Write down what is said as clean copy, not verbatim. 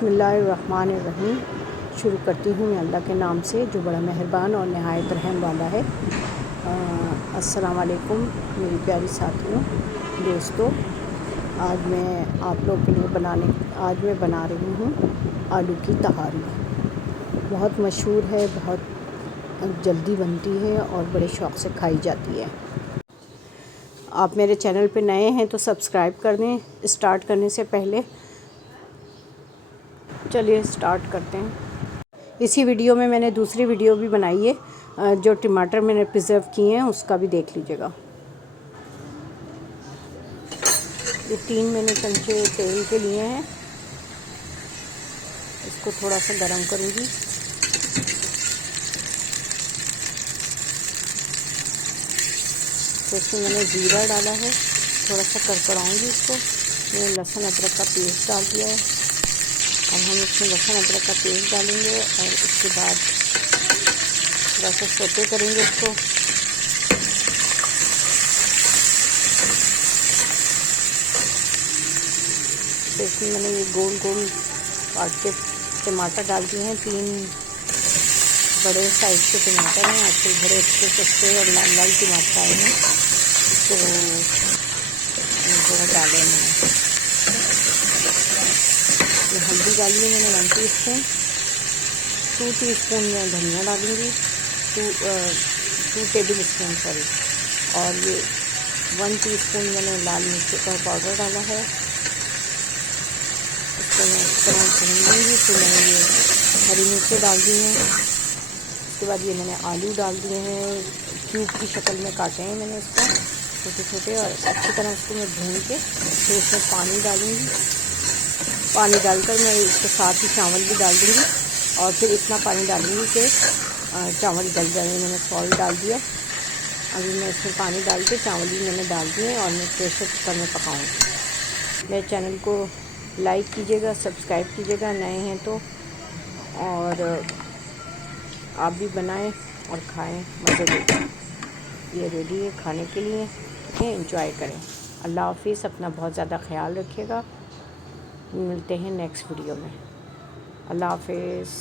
बिस्मिल्लाहिर्रहमानिर्रहीम। शुरू करती हूँ मैं अल्लाह के नाम से जो बड़ा मेहरबान और नहायत रहम वाला है। अस्सलाम वालेकुम मेरी प्यारी साथियों, दोस्तों। आज मैं आप लोग के लिए बना रही हूँ आलू की तहारी। बहुत मशहूर है, बहुत जल्दी बनती है और बड़े शौक़ से खाई जाती है। आप मेरे चैनल पे नए हैं तो सब्सक्राइब कर दें। स्टार्ट करने से पहले चलिए स्टार्ट करते हैं। इसी वीडियो में मैंने दूसरी वीडियो भी बनाई है, जो टमाटर मैंने प्रिज़र्व किए हैं उसका भी देख लीजिएगा। ये 3 मैंने चमचे तेल के लिए हैं। इसको थोड़ा सा गरम करूँगी। तो इसमें मैंने जीरा डाला है, थोड़ा सा कड़कड़ाऊँगी इसको। मैंने लहसुन अदरक का पेस्ट डाल दिया है। अब हम इसमें लहसुन अदरक का पेस्ट डालेंगे और उसके बाद थोड़ा सा सौते करेंगे इसको। तो इसमें मैंने ये गोल गोल काट के टमाटर डाल दिए हैं। 3 बड़े साइज़ के टमाटर हैं। आजकल बड़े अच्छे सस्ते और लाल लाल टमाटर आए हैं, तो वो डाले मैंने। हल्दी डाली है मैंने 1 टीस्पून। 2 टीस्पून मैं धनिया डालूँगी, 2 टेबल स्पून सॉरी। और ये 1 टीस्पून मैंने लाल मिर्च का पाउडर डाला है। इसको मैं इस तरह भून लूँगी। तो मैंने ये हरी मिर्चें डाल दी हैं। उसके बाद ये मैंने आलू डाल दिए हैं, क्यूब की शक्ल में काटे हैं मैंने इसको छोटे छोटे। और अच्छी तरह इसको मैं भून के फिर इसमें पानी डालूँगी। पानी डालकर मैं इसके साथ ही चावल भी डाल दूँगी और फिर इतना पानी डालूँगी कि चावल गल जाए। मैंने सॉल्ट डाल दिया। अभी मैं इसमें पानी डाल के चावल भी मैंने डाल दिए और मैं प्रेशर कुकर में पकाऊँगी। मेरे चैनल को लाइक कीजिएगा, सब्सक्राइब कीजिएगा नए हैं तो, और आप भी बनाएं और खाएं, मज़े लें। ये रेडी है खाने के लिए, ठीक है। एंजॉय करें। अल्लाह हाफिज़। अपना बहुत ज़्यादा ख्याल रखिएगा। मिलते हैं नेक्स्ट वीडियो में। अल्लाह हाफिज़।